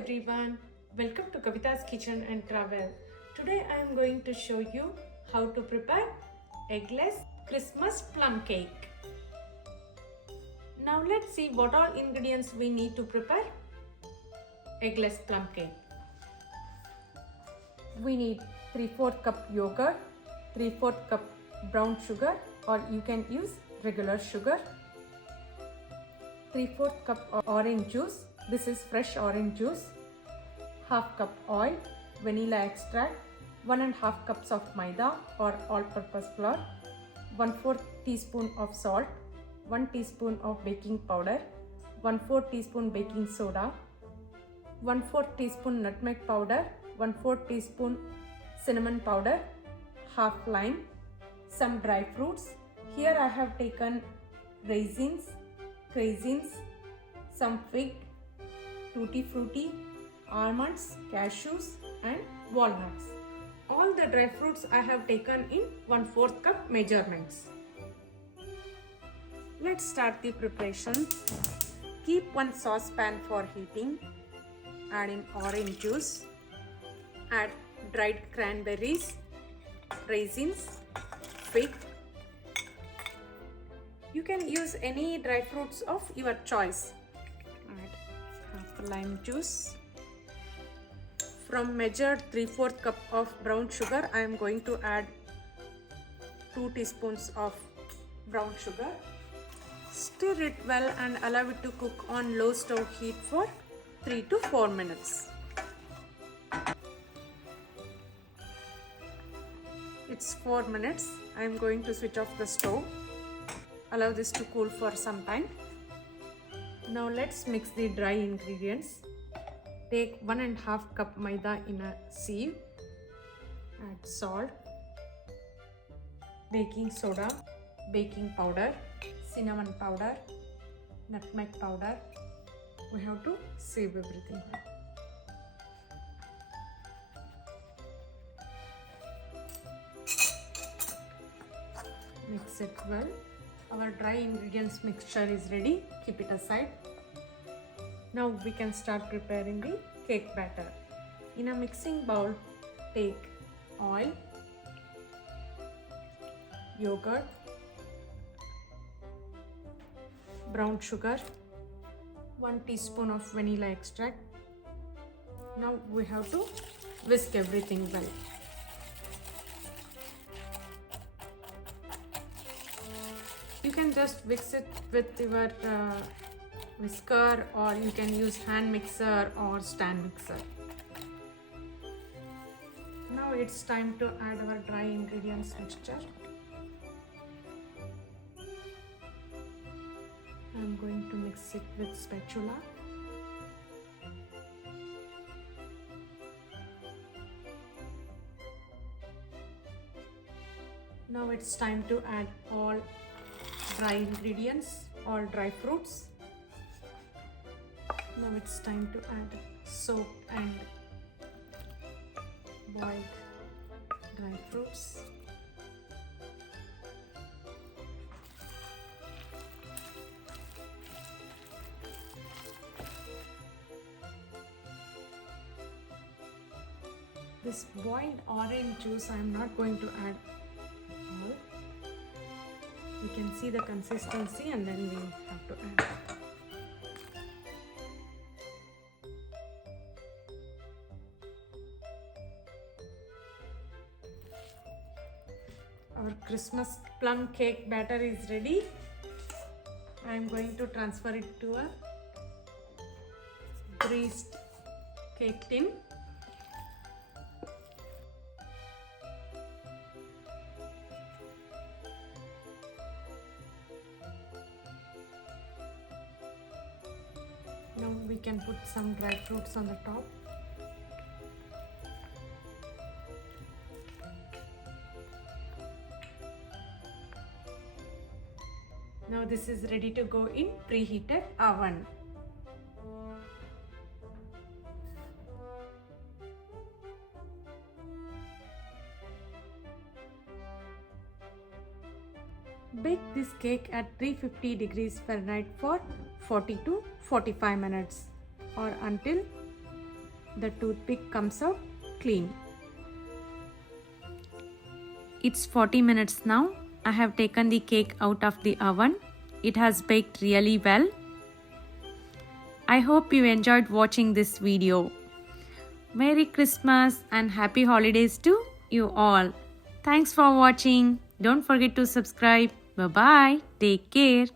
everyone, welcome to Kavita's Kitchen and Travel. Today I am going to show you how to prepare eggless Christmas plum cake. Now let's see what all ingredients we need to prepare eggless plum cake. We need 3/4 cup yogurt, 3/4 cup brown sugar, or you can use regular sugar, 3/4 cup of orange juice. This is fresh orange juice. 1/2 cup oil, vanilla extract, 1.5 cups of maida or all-purpose flour, 1/4 teaspoon of salt, 1 teaspoon of baking powder, 1/4 teaspoon baking soda, 1/4 teaspoon nutmeg powder, 1/4 teaspoon cinnamon powder, half lime, some dry fruits. Here I have taken raisins, craisins, some fig, tutti frutti, almonds, cashews and walnuts. All the dry fruits I have taken in 1/4 cup measurements. Let's start the preparation. Keep one saucepan for heating. Add in orange juice. Add dried cranberries, raisins, fig. You can use any dry fruits of your choice. Add half lime juice. From measured 3/4 cup of brown sugar, I am going to add 2 teaspoons of brown sugar. Stir it well and allow it to cook on low stove heat for 3 to 4 minutes. It's 4 minutes. I am going to switch off the stove. Allow this to cool for some time. Now let's mix the dry ingredients. Take 1.5 cup maida in a sieve. Add salt, baking soda, baking powder, cinnamon powder, nutmeg powder. We have to sieve everything. Mix it well. Our dry ingredients mixture is ready. Keep it aside. Now we can start preparing the cake batter. In a mixing bowl, take oil, yogurt, brown sugar, 1 teaspoon of vanilla extract. Now we have to whisk everything well. You can just mix it with your whisker, or you can use hand mixer or stand mixer. Now it's time to add our dry ingredients mixture. I'm going to mix it with spatula. Now it's time to add all dry ingredients, all dry fruits. Now it's time to add soaked and boiled dry fruits. This boiled orange juice I am not going to add all. You can see the consistency and then we have to add. Our Christmas plum cake batter is ready. I am going to transfer it to a greased cake tin. Now we can put some dry fruits on the top. Now this is ready to go in preheated oven. Bake this cake at 350 degrees Fahrenheit for 40 to 45 minutes or until the toothpick comes out clean. It's 40 minutes now. I have taken the cake out of the oven. It has baked really well. I hope you enjoyed watching this video. Merry Christmas and Happy Holidays to you all. Thanks for watching. Don't forget to subscribe. Bye-bye. Take care.